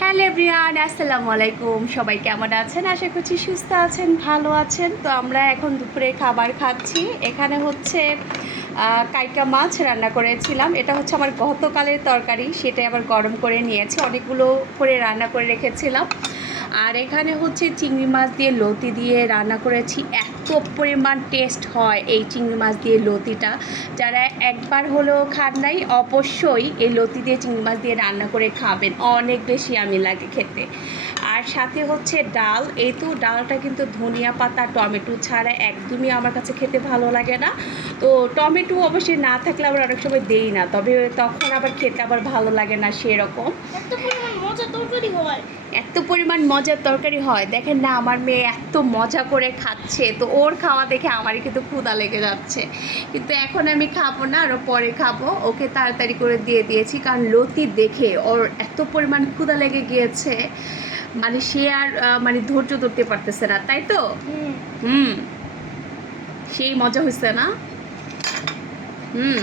Hello everyone, আসসালামু আলাইকুম। সবাই কেমন আছেন? আশা করছি সুস্থ আছেন, ভালো আছেন। তো আমরা এখন দুপুরে খাবার খাচ্ছি। এখানে হচ্ছে কাইকা মাছ রান্না করেছিলাম। এটা হচ্ছে আমার গতকালের তরকারি, সেটাই আবার গরম করে নিয়েছি। অনেকগুলো করে রান্না করে রেখেছিলাম। আর এখানে হচ্ছে চিংড়ি মাছ দিয়ে লতি দিয়ে রান্না করেছি। এত পরিমাণ টেস্ট হয় এই চিংড়ি মাছ দিয়ে লতিটা। যারা একবার হলেও খান নাই, অবশ্যই এই লতি দিয়ে চিংড়ি মাছ দিয়ে রান্না করে খাবেন। অনেক বেশি আমি লাগে খেতে। আর সাথে হচ্ছে ডাল। এই তো ডালটা কিন্তু ধনিয়া পাতা টমেটো ছাড়া একদমই আমার কাছে খেতে ভালো লাগে না। তো টমেটো অবশ্যই না থাকলে আবার অনেক সময় দেই না, তবে তখন আবার খেতে আবার ভালো লাগে না সেরকম। এত পরিমাণ মজার তরকারি হয়, দেখেন না আমার মেয়ে এত মজা করে খাচ্ছে। তো ওর খাওয়া দেখে আমারই কিন্তু ক্ষুধা লেগে যাচ্ছে, কিন্তু এখন আমি খাবো না, আরও পরে খাবো। ওকে তাড়াতাড়ি করে দিয়ে দিয়েছি, কারণ লতি দেখে ওর এত পরিমাণ ক্ষুধা লেগে গিয়েছে, মানে সে আর মানে ধৈর্য ধরতে পারতেছে না, তাই তো? হুম, সেই মজা হয়েছে না? হুম,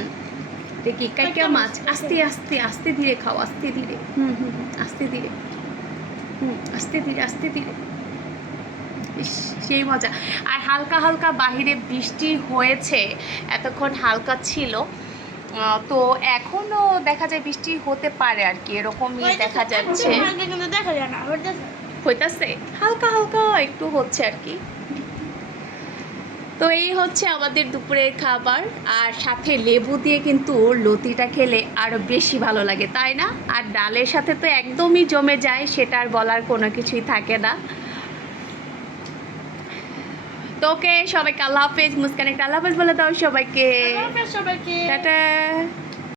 দেখি কাইকা মাছ। আস্তে আস্তে আস্তে ধীরে খাও, আস্তে ধীরে। হুম হুম হুম, আস্তে ধীরে। আস্তে ধীরে আস্তে ধীরে। ইস, সেই মজা। আর হালকা হালকা বাহিরে বৃষ্টি হয়েছে, এতক্ষণ হালকা ছিল। তো এখনও দেখা যায় বৃষ্টি হতে পারে আর কি, এরকমই দেখা যাচ্ছে। হইতাছে হালকা হালকা একটু হচ্ছে আর কি। তো এই হচ্ছে আমাদের দুপুরের খাবার। আর সাথে লেবু দিয়ে কিন্তু লতিটা খেলে আরও বেশি ভালো লাগে, তাই না? আর ডালের সাথে তো একদমই জমে যায়, সেটা আর বলার কোনো কিছুই থাকে না। তো ওকে, সবাইকে আল্লাহ হাফেজ। মুস্কান একটা আল্লাহ হাফেজ বলে দাও সবাইকে। সবাইকে টাটা।